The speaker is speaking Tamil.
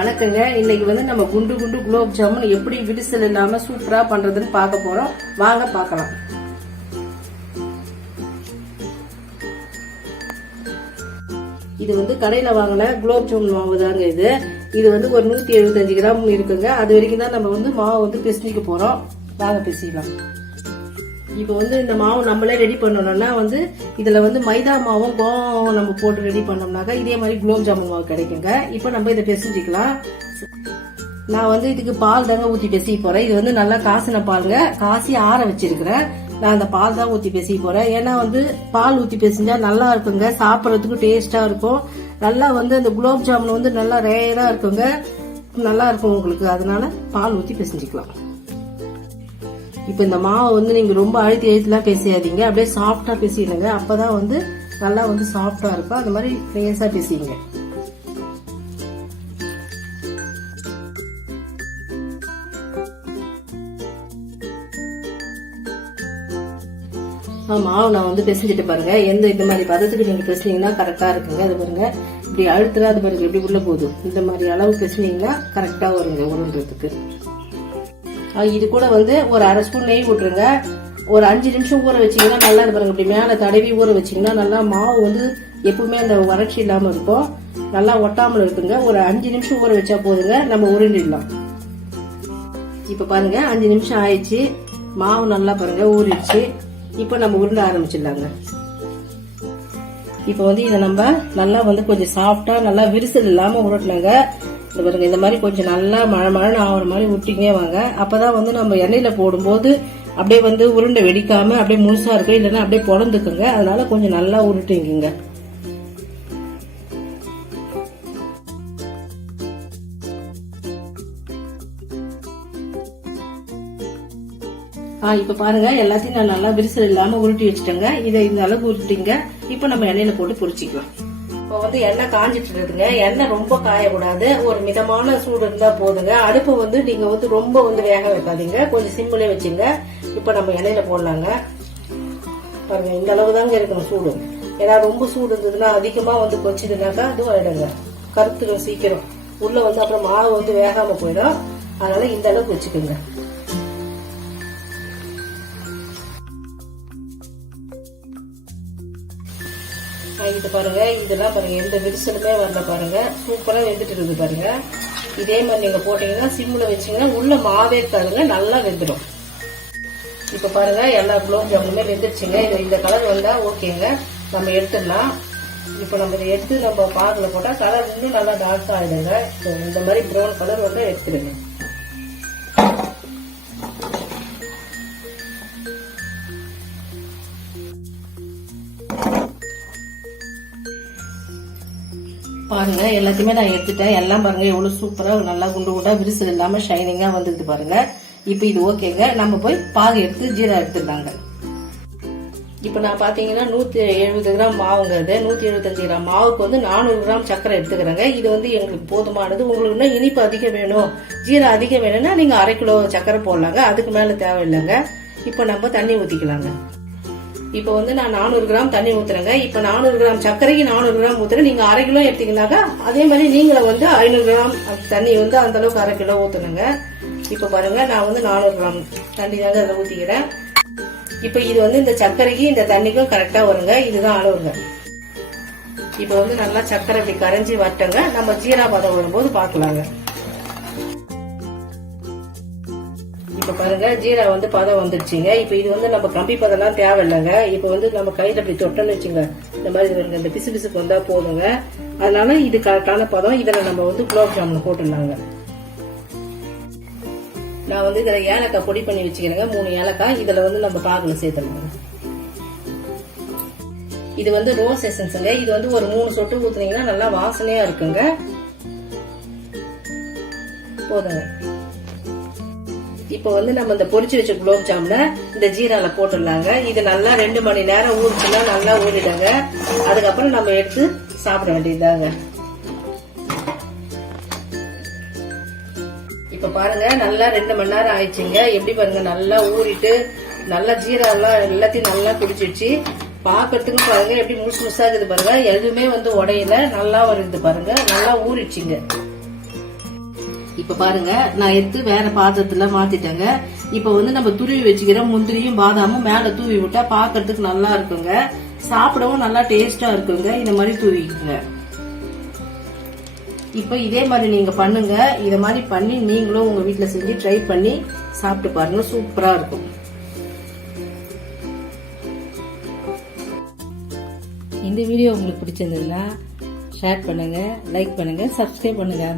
வணக்கங்க. இன்னைக்கு வந்து நம்ம குண்டு குண்டு குலோப் ஜாமுன் எப்படி விரிசல் இல்லாம சூப்பரா பண்றதுன்னு பார்க்க போறோம். வாங்க பார்க்கலாம். இது வந்து கடையில வாங்கின குலோப் ஜாமுன் மாவு தாங்க. இது வந்து ஒரு 175 கிராம் இருக்குங்க. அது வரைக்கும் தான் நம்ம வந்து மாவு வந்து பிசைஞ்சிக்க போறோம். வாங்க பிசைக்கலாம். இப்போ வந்து இந்த மாவு நம்மளே ரெடி பண்ணணும்னா வந்து இதுல வந்து மைதா மாவும் கோவம் நம்ம போட்டு ரெடி பண்ணோம்னாக்கா இதே மாதிரி குலோப் ஜாமுன் மாவு கிடைக்குங்க. இப்போ நம்ம இதை பிசைஞ்சிக்கலாம். நான் வந்து இதுக்கு பால் தாங்க ஊத்தி பிசைய போறேன். இது வந்து நல்லா காசின பாலுங்க. காசி ஆற வச்சிருக்கிறேன். நான் அந்த பால் தான் ஊத்தி பிசைய போறேன். ஏன்னா வந்து பால் ஊத்தி பிசைஞ்சா நல்லா இருக்குங்க, சாப்பிடறதுக்கு டேஸ்டா இருக்கும். நல்லா வந்து அந்த குலோப் ஜாமுன் வந்து நல்லா ரேரா இருக்குங்க, நல்லா இருக்கும் உங்களுக்கு. அதனால பால் ஊத்தி பிசைஞ்சிக்கலாம். இப்ப இந்த மாவை வந்து நீங்க ரொம்ப அழுத்திலாம் பிசையாதீங்க, அப்படியே சாஃப்டா பிசையுங்க. அப்பதான் வந்து நல்லா வந்து சாஃப்டா இருக்கும். அந்த மாதிரி லேசா பிசையுங்க. மாவு நான் வந்து பிசைஞ்சிட்டு பாருங்க. இந்த மாதிரி பதத்துக்கு நீங்க பிசைனீங்கன்னா கரெக்டா இருக்குங்க. அது பாருங்க, இப்படி அழுத்துறா அது பாருங்க எப்படி உள்ள போகுது. இந்த மாதிரி அளவு பிசைனீங்கன்னா கரெக்டா வருங்க உருண்டுறதுக்கு. இது கூட வந்து ஒரு அரை ஸ்பூன் நெய் விட்டுருங்க. ஒரு 5 நிமிஷம் ஊற வச்சீங்கன்னா நல்லா பாருங்க. இப்படி மேல தடவி ஊற வச்சீங்கன்னா நல்லா மாவு வந்து எப்பவுமே அந்த வறட்சி இல்லாம இருக்கும், நல்லா ஒட்டாமல் இருக்குங்க. ஒரு 5 நிமிஷம் ஊற வச்சா போதுங்க, நம்ம உருண்டிடலாம். இப்ப பாருங்க 5 நிமிஷம் ஆயிடுச்சு. மாவு நல்லா பாருங்க ஊறிடுச்சு. இப்ப நம்ம உருண்ட ஆரம்பிச்சிடலாங்க. இப்ப வந்து இதை நம்ம நல்லா வந்து கொஞ்சம் சாஃப்டா நல்லா விரிசல் இல்லாம உருட்டலாங்க. இந்த பாருங்க, இந்த மாதிரி கொஞ்சம் நல்லா மழை ஆகிற மாதிரி விட்டிங்க வாங்க. அப்பதான் வந்து நம்ம எண்ணெயில போடும்போது அப்படியே வந்து உருண்டை வெடிக்காம அப்படியே முழுசா இருக்கும், இல்லைன்னா அப்படியே பொழந்துக்குங்க. அதனால கொஞ்சம் நல்லா உருட்டுங்க. இப்ப பாருங்க எல்லாத்தையும் நான் நல்லா விரிசல் இல்லாம உருட்டி வச்சுட்டேங்க. இதை இந்த அளவுக்கு உருட்டிங்க. இப்ப நம்ம எண்ணெயில போட்டு பொரிச்சிக்கலாம். இப்போ வந்து எண்ணெய் காஞ்சிட்டு இருக்குங்க. எண்ணெய் ரொம்ப காயக்கூடாது, ஒரு மிதமான சூடு இருந்தா போதுங்க. அடுப்பு வந்து நீங்க வந்து ரொம்ப வந்து வேக வைக்காதீங்க, கொஞ்சம் சிம்மிலே வச்சுங்க. இப்ப நம்ம எண்ணெயில போடலாங்க. பாருங்க இந்த அளவு தாங்க இருக்கணும் சூடு. ஏன்னா ரொம்ப சூடு இருந்ததுன்னா அதிகமா வந்து கொச்சிதுனாக்கா அதுவும் ஆயிடுங்க, கருத்துடும் சீக்கிரம். உள்ள வந்து அப்புறம் மாவு வந்து வேகாம போயிடும். அதனால இந்த அளவுக்கு வச்சுக்கோங்க. இது பாருங்க, இதெல்லாம் பாருங்க எந்த விரிசலுமே வரல பாருங்க, சூப்பரா வெந்துட்டு இருக்குது பாருங்க. இதே மாதிரி நீங்க போட்டீங்கன்னா சிம்ல வச்சீங்கன்னா உள்ள மாவே இருக்காதுங்க, நல்லா வெந்துடும். இப்ப பாருங்க எல்லா குலோப் ஜாமுனுமே வெந்துருச்சுங்க. இந்த கலர் வந்தா ஓகேங்க, நம்ம எடுத்துடலாம். இப்ப நம்ம இதை எடுத்து நம்ம பாகுல போட்டா கலர் இன்னும் நல்லா டார்க் ஆயிடுங்க. இந்த மாதிரி ப்ரௌன் கலர் வந்து எடுத்துடுங்க. பாருங்க எல்லாத்தையுமே நான் எடுத்துட்டேன். எல்லாம் பாருங்க எவ்வளவு சூப்பரா நல்லா குண்டு குண்டா விரிசல் இல்லாம ஷைனிங்கா வந்துருக்கு பாருங்க. இப்ப இது ஓகேங்க. நம்ம போய் பாகு எடுத்து ஜீரா எடுத்துடலாங்க. இப்ப நான் பாத்தீங்கன்னா 170 கிராம் மாவுங்க. 175 கிராம் மாவுக்கு வந்து 400 கிராம் சர்க்கரை எடுத்துக்கிறேங்க. இது வந்து எங்களுக்கு போதுமானது. உங்களுக்கு இன்னும் இனிப்பு அதிகம் வேணும், ஜீரா அதிகம் வேணும்னா நீங்க 1/2 கிலோ சர்க்கரை போடலாங்க. அதுக்கு மேல தேவையில்லைங்க. இப்ப நம்ம தண்ணி ஊத்திக்கலாங்க. இப்ப வந்து நான் 400 கிராம் தண்ணி ஊத்துறேங்க. இப்ப 400 கிராம் சர்க்கரைக்கு 400 கிராம் ஊத்துறேன். நீங்க 1/2 கிலோ எடுத்தீங்கன்னாக்கா அதே மாதிரி நீங்களும் வந்து 500 கிராம் தண்ணி வந்து அந்த அளவுக்கு 1/2 கிலோ ஊத்துனுங்க. இப்ப பாருங்க நான் வந்து 400 கிராம் தண்ணி தாங்க அதை ஊத்திக்கிறேன். இப்ப இது வந்து இந்த சர்க்கரைக்கு இந்த தண்ணிக்கும் கரெக்டா வருங்க. இதுதான் அளவுங்க. இப்ப வந்து நல்லா சர்க்கரை இப்படி கரைஞ்சி வரட்டங்க. நம்ம ஜீரா பதம் வரும்போது பாக்கலாங்க. இப்ப பாருங்க ஜீரா வந்து பதம் வந்துருச்சுங்க. இப்ப இது வந்து நம்ம கம்பி பதம் எல்லாம் தேவையில்லைங்க. இப்ப வந்து நம்ம கையில அப்படி தொட்டோன்னு வச்சுங்க, இந்த மாதிரி இந்த பிசு பிசுக்கு வந்தா போதுங்க. அதனால இது கரெக்டான பதம். இதுல நம்ம வந்து குலோப் ஜாமுன் போட்டுடலாங்க. நான் வந்து இதுல ஏலக்காய் பொடி பண்ணி வச்சுக்கிறேங்க, 3 ஏலக்காய். இதுல வந்து நம்ம பாகுல சேர்த்துடலாங்க. இது வந்து ரோஸ் எசன்ஸுங்க. இது வந்து ஒரு 3 சொட்டு ஊத்துனீங்கன்னா நல்லா வாசனையா இருக்குங்க. போதுங்க. இப்ப வந்து நம்ம இந்த பொரிச்சு வச்ச குலோப் ஜாமுன இந்த ஜீரால போட்டுடலாங்க. இது நல்லா 2 மணி நேரம் ஊறிச்சுன்னா நல்லா ஊறிடுங்க. அதுக்கப்புறம் நம்ம எடுத்து சாப்பிட வேண்டியதுதாங்க. இப்ப பாருங்க நல்லா 2 மணி நேரம் ஆயிடுச்சுங்க. எப்படி பாருங்க நல்லா ஊறிட்டு நல்லா ஜீரா எல்லாம் எல்லாத்தையும் நல்லா குடிச்சிடுச்சு. பாக்கிறதுக்கு பாருங்க எப்படி முழுசு முழுசா இருக்குது பாருங்க, எதுவுமே வந்து உடையில நல்லா வருது பாருங்க, நல்லா ஊறிடுச்சுங்க. இப்ப பாருங்க நான் எடுத்து வேற பாத்திரத்துல மாத்திட்டேங்க. இப்ப வந்து நம்ம துருவி வச்சுக்கிற முந்திரியும் பாதாமும் மேல தூவி விட்டா பாக்கிறதுக்கு நல்லா இருக்குங்க, சாப்பிடவும் நல்லா டேஸ்டா இருக்குங்க. இந்த மாதிரி தூவிக்குங்க. இப்ப இதே மாதிரி நீங்க பண்ணுங்க. இத மாதிரி பண்ணி நீங்களும் உங்க வீட்டுல செஞ்சு ட்ரை பண்ணி சாப்பிட்டு பாருங்க, சூப்பரா இருக்கும். இந்த வீடியோ உங்களுக்கு பிடிச்சிருந்ததுன்னா ஷேர் பண்ணுங்க, லைக் பண்ணுங்க, சப்ஸ்கிரைப் பண்ணுங்க.